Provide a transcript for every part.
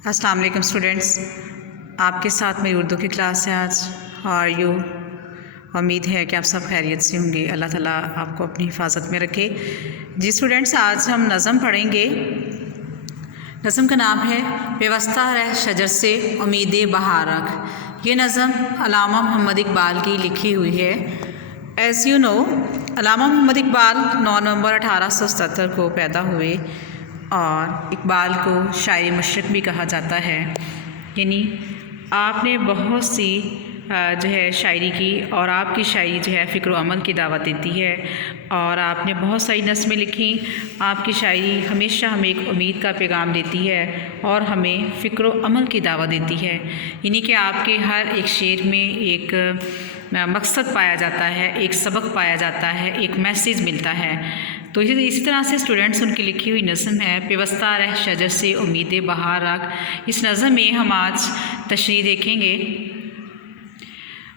अस्सलाम वालेकुम स्टूडेंट्स, आपके साथ मेरी उर्दू की क्लास है आज। और यू उम्मीद है कि आप सब खैरियत से होंगे। अल्लाह ताला आपको अपनी हिफाजत में रखे। जी स्टूडेंट्स, आज हम नज़म पढ़ेंगे। नज़म का नाम है पेवस्ता रह शजर से उम्मीद बहार रख। ये नज़म अल्लामा मोहम्मद इकबाल की लिखी हुई है। एज़ यू नो, अल्लामा मोहम्मद इकबाल 9 नवंबर 1877 को पैदा हुए और इकबाल को शायर मशरक़ भी कहा जाता है। यानी आपने बहुत सी जो है शायरी की, और आपकी शायरी जो है फ़िक्र अमल की दावत देती है, और आपने बहुत सारी नज़में लिखी। आपकी शायरी हमेशा हमें एक उम्मीद का पैगाम देती है और हमें फ़िक्र अमल की दावत देती है। यानी कि आपके हर एक शेर में एक मकसद पाया जाता है, एक सबक पाया जाता है, एक मैसेज मिलता है। तो इसी तरह से स्टूडेंट्स, उनकी लिखी हुई नज़म है पेवस्ता रह शजर से उम्मीद बहार रख। इस नज़म में हम आज तशरीह देखेंगे।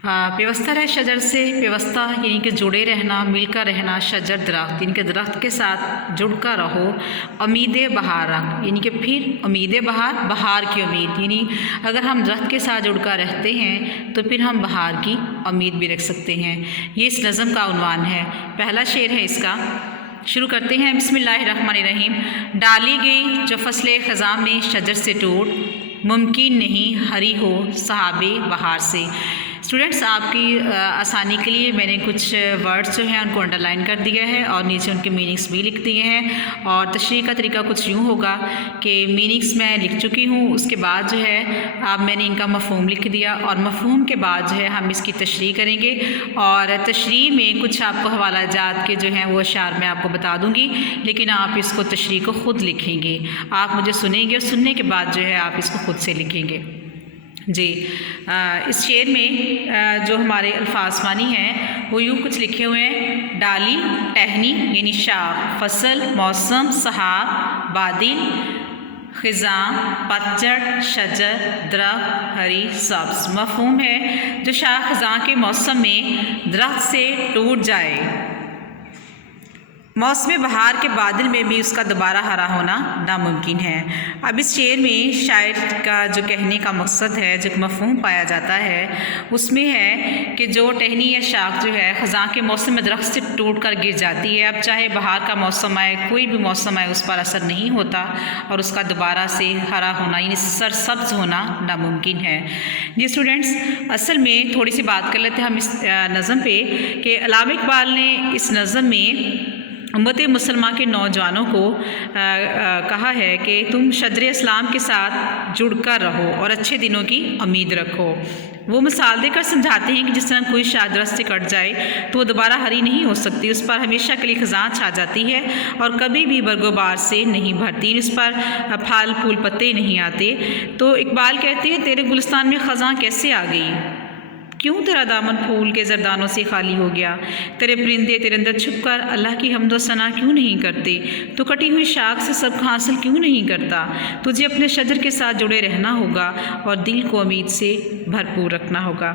पेवस्ता रह शजर से, पेवस्ता यानी कि जुड़े रहना, मिलकर रहना, शजर दरख्त यानी कि दरख्त के साथ जुड़कर रहो, उम्मीद बहार रख यानी कि फिर उम्मीद बहार, बहार की उम्मीद। यानी अगर हम दरख्त के साथ जुड़कर रहते हैं तो फिर हम बहार की उम्मीद भी रख सकते हैं। ये इस नज़म का उन्वान है। पहला शेर है इसका, शुरू करते हैं। बिस्मिल्लाहिर्रहमानिर्रहीम। डाली गई जो फसले ख़ज़ां में शजर से टूट, मुमकिन नहीं हरी हो सहाबे बहार से। स्टूडेंट्स, आपकी आसानी के लिए मैंने कुछ वर्ड्स जो हैं उनको अंडरलाइन कर दिया है और नीचे उनके मीनिंग्स भी लिख दिए हैं। और तशरीह का तरीका कुछ यूँ होगा कि मीनिंग्स मैं लिख चुकी हूँ, उसके बाद जो है अब मैंने इनका मफ़हूम लिख दिया, और मफ़हूम के बाद जो है हम इसकी तशरीह करेंगे। और तशरीह में कुछ आपको हवाला जात के जो हैं वो अशार मैं आपको बता दूँगी, लेकिन आप इसको तशरीह को ख़ुद लिखेंगे। आप मुझे सुनेंगे और सुनने के बाद जो है आप इसको ख़ुद से लिखेंगे। जी, इस शेर में जो हमारे अल्फाज मानी हैं वो यूँ कुछ लिखे हुए हैं। डाली, टहनी यानी शाख, फसल, मौसम, सहाब, बादल, ख़िज़ां, पतझड़, शजर, दरख्त, हरी, सब्ज़। मफ़हूम है जो शाख ख़िज़ां के मौसम में दरख्त से टूट जाए, मौसम बहार के बादल में भी उसका दोबारा हरा होना नामुमकिन है। अब इस शेर में शायर का जो कहने का मकसद है, जो मफ़हूम पाया जाता है, उसमें है कि जो टहनी या शाख जो है ख़ज़ां के मौसम में दरख्त से टूट कर गिर जाती है। अब चाहे बहार का मौसम आए, कोई भी मौसम आए, उस पर असर नहीं होता और उसका दोबारा से हरा होना यानी सरसब्ज़ होना नामुमकिन है। जी स्टूडेंट्स, असल में थोड़ी सी बात कर लेते हैं हम इस नज़म पे कि अल्लामा इकबाल ने इस नज़म में उम्मत मुसलमा के नौजवानों को कहा है कि तुम शजर इस्लाम के साथ जुड़कर रहो और अच्छे दिनों की उम्मीद रखो। वो मिसाल देकर समझाते हैं कि जिस तरह कोई शाख दरख्त से कट जाए तो वो दोबारा हरी नहीं हो सकती, उस पर हमेशा के लिए ख़ज़ां छा जाती है और कभी भी बरगोबार से नहीं भरती, उस पर फल फूल पत्ते नहीं आते। तो इकबाल कहते हैं तेरे गुलिस्तान में ख़ज़ां कैसे आ गई, क्यों तेरा दामन फूल के जरदानों से खाली हो गया, तेरे परिंदे तेरे अंदर छुपकर अल्लाह की हम्द व सना क्यों नहीं करते, तो कटी हुई शाख से सबक हासिल क्यों नहीं करता। तुझे अपने शजर के साथ जुड़े रहना होगा और दिल को उम्मीद से भरपूर रखना होगा।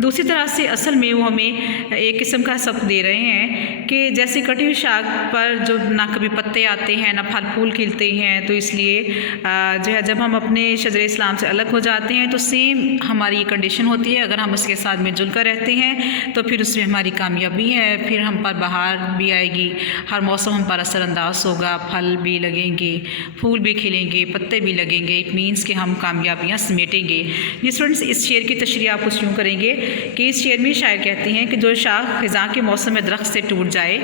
दूसरी तरह से असल में वो हमें एक किस्म का सबक दे रहे हैं कि जैसे कटी हुई शाख पर जो ना कभी पत्ते आते हैं ना फल फूल खिलते हैं, तो इसलिए जो है जब हम अपने शजर इस्लाम से अलग हो जाते हैं तो सेम हमारी कंडीशन होती है। अगर हम उसके साथ मिलजुल कर रहते हैं तो फिर उसमें हमारी कामयाबी है, फिर हम पर बहार भी आएगी, हर मौसम हम पर असरअंदाज होगा, फल भी लगेंगे, फूल भी खिलेंगे, पत्ते भी लगेंगे। इट मीन्स कि हम कामयाबियाँ समेटेंगे। ये स्टूडेंट्स, इस शेर की तशरीह आप कुछ यूँ करेंगे कि इस शेर में शायर कहते हैं कि जो शाख ख़िज़ां के मौसम में दरख्त से टूट जाए,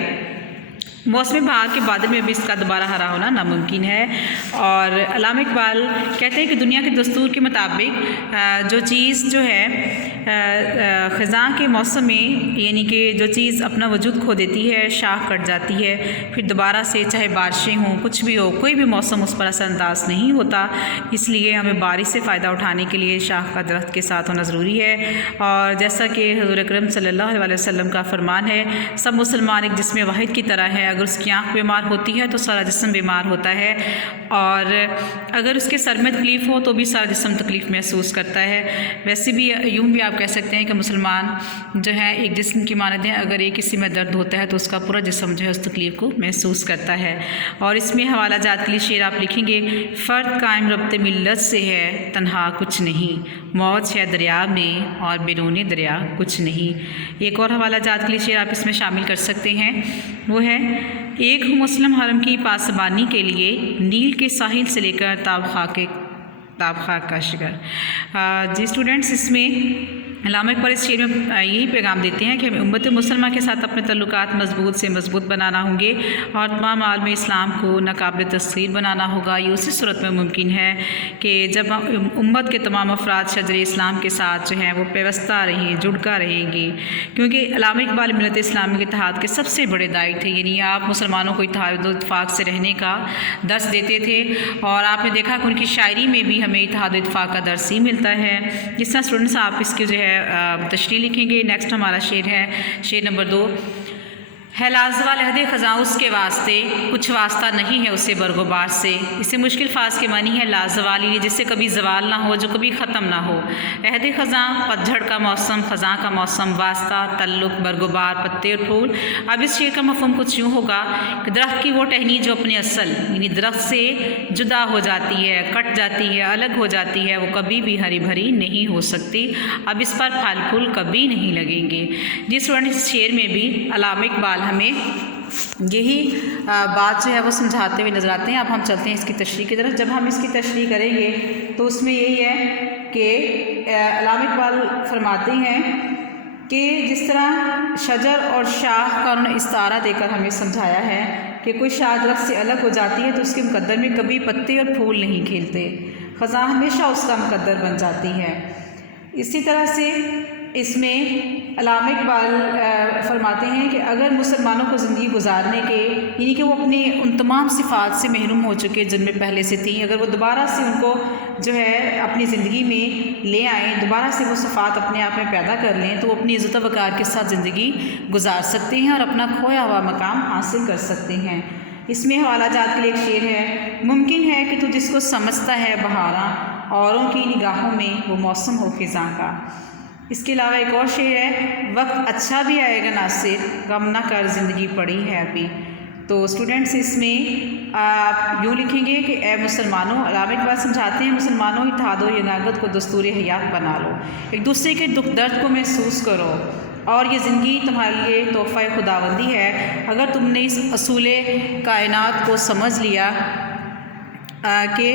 मौसम बहार के बादल में भी इसका दोबारा हरा होना नामुमकिन है। और अल्लामा इकबाल कहते हैं कि दुनिया के दस्तूर के मुताबिक जो चीज़ जो है ख़िज़ां के मौसम में यानी कि जो चीज़ अपना वजूद खो देती है, शाख कट जाती है, फिर दोबारा से चाहे बारिशें हों, कुछ भी हो, कोई भी मौसम उस पर असरअंदाज नहीं होता। इसलिए हमें बारिश से फ़ायदा उठाने के लिए शाख का दरख्त के साथ होना ज़रूरी है। और जैसा कि हुज़ूर अकरम सल्लल्लाहु अलैहि वसल्लम का फरमान है, सब मुसलमान एक जिस्म वाहिद की तरह है। अगर उसकी आँख बीमार होती है तो सारा जिस्म बीमार होता है, और अगर उसके सर में तकलीफ़ हो तो भी सारा जिस्म तकलीफ़ महसूस करता है। वैसे भी यूँ भी आप आप कह सकते हैं कि मुसलमान जो है एक जिस्म की मानद है, अगर एक किसी में दर्द होता है तो उसका पूरा जिस्म जो है उस तकलीफ़ को महसूस करता है। और इसमें हवाला जात के लिए शेर आप लिखेंगे, फ़र्द कायम रब्ते मिल्लत से है, तन्हा कुछ नहीं, मौज है दरिया में और बिनूने दरिया कुछ नहीं। एक और हवाला जात के लिए शेर आप इसमें शामिल कर सकते हैं, वो है, एक हूँ मुस्लिम हरम की पासबानी के लिए, नील के साहिल से लेकर ताब खाक का शिकार। जी स्टूडेंट्स, इसमें अल्लामा इकबाल इस शेर में यही पैगाम देते हैं कि हमें उम्मत मुसलमान के साथ अपने तल्लुकात मजबूत से मजबूत बनाना होंगे और तमाम आलम इस्लाम को नाकाबिल तस्खीर बनाना होगा। ये उसी सूरत में मुमकिन है कि जब उम्मत के तमाम अफराद शजर इस्लाम के साथ जो हैं वो पेवस्ता रहें, जुड़का रहेंगे, क्योंकि अल्लामा इकबाल मिल्लत इस्लामी के इत्तेहाद के सबसे बड़े दाई थे। यानी आप मुसलमानों को इत्तेहाद और इत्तेफाक से रहने का दर्स देते थे और आपने देखा कि उनकी शायरी में भी हमें इत्तेहाद और इत्तेफाक का दर्स ही मिलता है। जिस तरह स्टूडेंट्स आप इसकी जो है तशरीह लिखेंगे। नेक्स्ट हमारा शेर है, शेर नंबर 2 है, लाजवाल अहद ख़ज़ां उसके वास्ते, कुछ वास्ता नहीं है उसे बरगुबार से। इसे मुश्किल फास के मानी है लाजवाली, जिससे कभी जवाल ना हो, जो कभी ख़त्म ना हो। अहद ख़ज़ां पतझड़ का मौसम, ख़ज़ां का मौसम, वास्ता, तल्लुक़, बरगुबार, पत्ते और फूल। अब इस शेर का मफ़हूम कुछ यूँ होगा कि दरख्त की वो टहनी जो अपने असल यानी दरख्त से जुदा हो जाती है, कट जाती है, अलग हो जाती है, वो कभी भी हरी भरी नहीं हो सकती। अब इस पर फल फूल कभी नहीं लगेंगे। जिस वर्ण इस शेर में भी अल्लामा इकबाल हमें यही बात जो है वो समझाते हुए नज़र आते हैं। अब हम चलते हैं इसकी तशरीह की तरफ। जब हम इसकी तशरीह करेंगे तो उसमें यही है कि अल्लामा इकबाल फरमाते हैं कि जिस तरह शजर और शाख का उन्होंने इस्तारा देकर हमें समझाया है कि कोई शाख दरख्त से अलग हो जाती है तो उसके मुकद्दर में कभी पत्ते और फूल नहीं खिलते, ख़ज़ां हमेशा उसका मुकद्दर बन जाती है। इसी तरह से इसमें अल्लामा इकबाल फरमाते हैं कि अगर मुसलमानों को ज़िंदगी गुजारने के यानी कि वो अपने उन तमाम सिफ़ात से महरूम हो चुके जिनमें पहले से थी, अगर वो दोबारा से उनको जो है अपनी ज़िंदगी में ले आएँ, दोबारा से वो सिफ़ात अपने आप में पैदा कर लें, तो वो अपनी इज़्ज़त व वक़ार के साथ ज़िंदगी गुजार सकते हैं और अपना खोया हुआ मकाम हासिल कर सकते हैं। इसमें हवाला जात के लिए एक शेर है, मुमकिन है कि तू जिसको समझता है बहारा, औरों की निगाहों में वो मौसम हो ख़िज़ां का। इसके अलावा एक और शेर है, वक्त अच्छा भी आएगा नासिर, गम ना कर ज़िंदगी पड़ी है अभी। तो स्टूडेंट्स इसमें आप यूँ लिखेंगे कि ए मुसलमानों, अल्लामा इकबाल समझाते हैं मुसलमानों इत्तेहाद व यगागत को दस्तूर हयात बना लो, एक दूसरे के दुख दर्द को महसूस करो और ये ज़िंदगी तुम्हारे लिए तोहफ़ा खुदावंदी है। अगर तुमने इस असूल कायनात को समझ लिया कि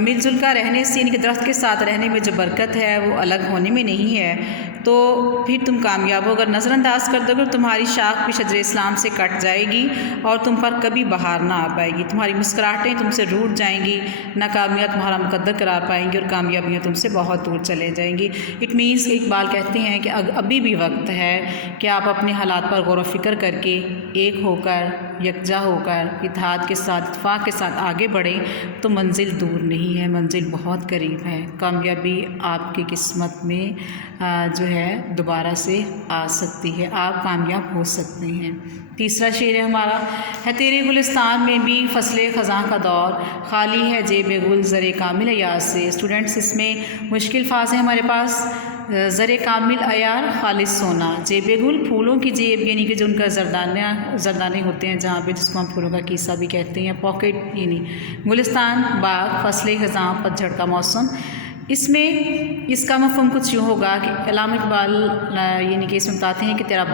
मिलजुल कर रहने से, यानी कि दरख्त के साथ रहने में जो बरकत है वो अलग होने में नहीं है, तो फिर तुम कामयाब हो। अगर नज़रअंदाज कर दोगे तुम्हारी शाख भी शजर इस्लाम से कट जाएगी और तुम पर कभी बहार ना आ पाएगी, तुम्हारी मुस्कुराहटें तुमसे रूठ जाएंगी, नाकामियाँ तुम्हारा मुकद्दर करार पाएंगी और कामयाबियाँ तुमसे बहुत दूर चले जाएंगी। इट मीन्स इकबाल कहते हैं कि अभी भी वक्त है कि आप अपने हालात पर गौर व फिक्र करके एक होकर, यकजा होकर, इत्तेहाद के साथ, इत्तेफाक के साथ आगे बढ़ें, तो मंजिल दूर नहीं है, मंजिल बहुत करीब है। कामयाबी आपकी किस्मत में जो है दोबारा से आ सकती है, आप कामयाब हो सकते हैं। तीसरा शेर है हमारा, है तेरे गुलिस्तान में भी फसले ख़ज़ां का दौर, खाली है जेब गुल ज़रे कामिल अयार से। स्टूडेंट्स इसमें मुश्किल फाज है हमारे पास, ज़रे कामिल अयार खालिस सोना, जेब गुल फूलों की जेब यानी कि जो उनका जरदाने होते हैं जहाँ पे, जिसको हम फूलों का कीसा भी कहते हैं, पॉकेट यानी गुलिस्तान, बाग, फसले ख़ज़ां, पतझड़ का मौसम। इसमें इसका मफ़हूम कुछ यूँ होगा कि अल्लामा इकबाल यानी कि इसमें बताते हैं कि तेरा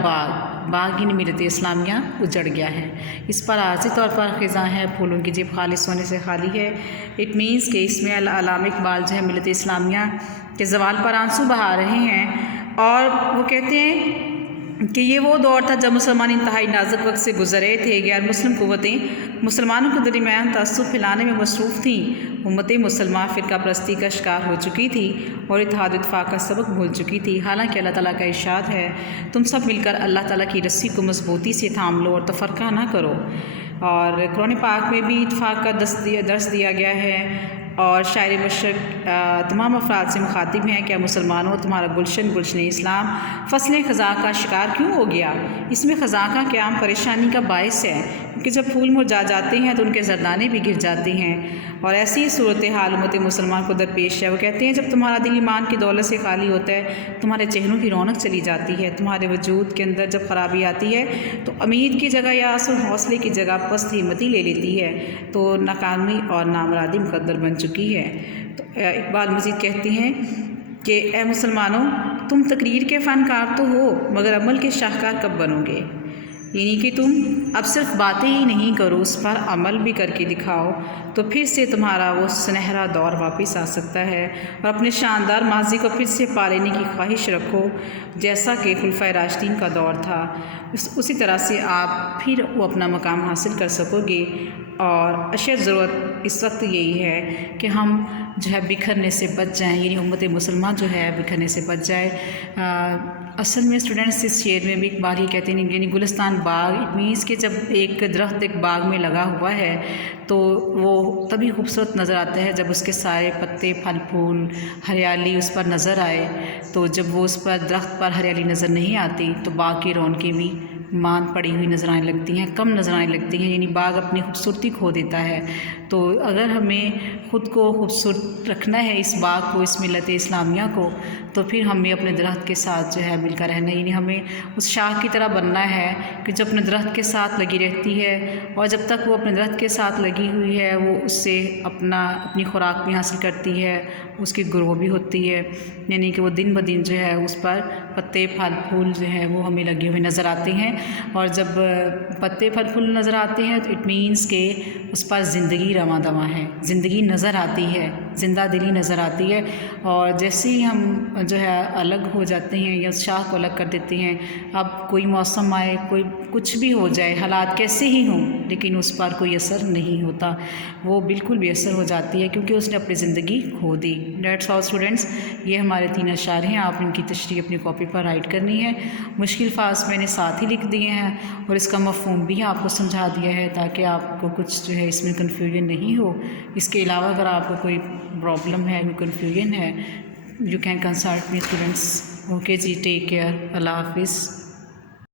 बाग ही मिलत इस्लामिया उजड़ गया है, इस पर आर्जी तौर पर ख़ज़ां है, फूलों की जेब खालिस होने से खाली है। इट मीन्स कि इसमें अल्लामा इकबाल जो है मिलत इस्लामिया के ज़वाल पर आंसू बहा रहे हैं और वो कहते हैं कि ये वो दौर था जब मुसलमान इंतहाई नाजुक वक्त से गुजरे थे। गैर मुस्लिम क़ुव्वतें मुसलमानों के दरमियान तअस्सुब फैलाने में मसरूफ़ थीं। उम्मत मुसलमान फ़िरका परस्ती का शिकार हो चुकी थी और इत्तेहाद इत्तेफाक का सबक भूल चुकी थी। हालांकि अल्लाह ताला का इरशाद है, तुम सब मिलकर अल्लाह ताला की रस्सी को मजबूती से थाम लो और तफ़र्क़ा ना करो। और कुरान पाक में भी इत्तेफाक का दर्स दिया गया है और शायर मशरक़ तमाम अफराद से मुखातिब हैं, क्या मुसलमानों तुम्हारा गुलशन इस्लाम फसलें ख़ज़ां का शिकार क्यों हो गया। इसमें ख़ज़ां का क़याम परेशानी का बायस है کہ جب پھول مرجھا جاتے ہیں تو ان کے زردانے بھی گر جاتے ہیں، اور ایسی ہی صورتحال امت مسلمان کو درپیش ہے۔ وہ کہتے ہیں جب تمہارا دل ایمان کی دولت سے خالی ہوتا ہے، تمہارے چہروں کی رونق چلی جاتی ہے، تمہارے وجود کے اندر جب خرابی آتی ہے تو امید کی جگہ یاس اور حوصلے کی جگہ پست ہمتی لے لیتی ہے، تو ناکامی اور نامرادی مقدر بن چکی ہے۔ تو اقبال مزید کہتے ہیں کہ اے مسلمانوں، تم تقریر کے فنکار تو ہو مگر عمل کے شاہکار کب بنو گے؟ یعنی کہ تم اب صرف باتیں ہی نہیں کرو، اس پر عمل بھی کر کے دکھاؤ، تو پھر سے تمہارا وہ سنہرا دور واپس آ سکتا ہے، اور اپنے شاندار ماضی کو پھر سے پا لینے کی خواہش رکھو جیسا کہ خلفائے راشدین کا دور تھا۔ اسی طرح سے آپ پھر وہ اپنا مقام حاصل کر سکو گے۔ اور اشد ضرورت اس وقت یہی ہے کہ ہم جو ہے بکھرنے سے بچ جائیں، یعنی امت مسلمان جو ہے بکھرنے سے بچ جائے۔ اصل میں اسٹوڈنٹس اس شعر میں بھی اقبال یہ کہتے ہیں، یعنی گلستان باغ اٹ مینس کہ جب ایک درخت ایک باغ میں لگا ہوا ہے تو وہ تبھی خوبصورت نظر آتا ہے جب اس کے سارے پتے پھل پھول ہریالی اس پر نظر آئے۔ تو جب وہ اس پر درخت پر ہریالی نظر نہیں آتی تو باغ کی رونقیں بھی ماند پڑی ہوئی نظر آنے لگتی ہیں، کم نظر آنے لگتی ہیں، یعنی باغ اپنی خوبصورتی کھو دیتا ہے۔ تو اگر ہمیں خود کو خوبصورت رکھنا ہے، اس باغ کو، اس ملت اسلامیہ کو، تو پھر ہمیں اپنے درخت کے ساتھ جو ہے مل کر رہنا ہے، یعنی ہمیں اس شاخ کی طرح بننا ہے کہ جو اپنے درخت کے ساتھ لگی رہتی ہے، اور جب تک وہ اپنے درخت کے ساتھ لگی ہوئی ہے وہ اس سے اپنی خوراک بھی حاصل کرتی ہے، اس کی گرو بھی ہوتی ہے، یعنی کہ وہ دن بدن جو ہے اس پر پتے پھل پھول جو ہے وہ ہمیں لگے ہوئے نظر آتے ہیں۔ اور جب پتے پھل پھول نظر آتے ہیں تو اٹ مینس کہ اس پر زندگی رواں دواں ہے، زندگی نظر آتی ہے، زندہ دلی نظر آتی ہے۔ اور جیسے ہی ہم جو ہے الگ ہو جاتے ہیں یا اس شاخ کو الگ کر دیتے ہیں، اب کوئی موسم آئے، کوئی کچھ بھی ہو جائے، حالات کیسے ہی ہوں، لیکن اس پر کوئی اثر نہیں ہوتا، وہ بالکل بے اثر ہو جاتی ہے کیونکہ اس نے اپنی زندگی کھو دی۔ دیٹس آل اسٹوڈنٹس، یہ ہمارے 3 اشعار ہیں، آپ ان کی تشریح اپنی کاپی پر رائٹ کرنی ہے۔ مشکل الفاظ میں نے ساتھ ہی لکھ دیے ہیں اور اس کا مفہوم بھی آپ کو سمجھا دیا ہے تاکہ آپ کو کچھ جو ہے اس میں کنفیوژن نہیں ہو۔ اس کے علاوہ اگر آپ کو کوئی پرابلم ہے، کوئی کنفیوژن ہے، you can consult me students. Okay جی، ٹیک کیئر، اللہ حافظ۔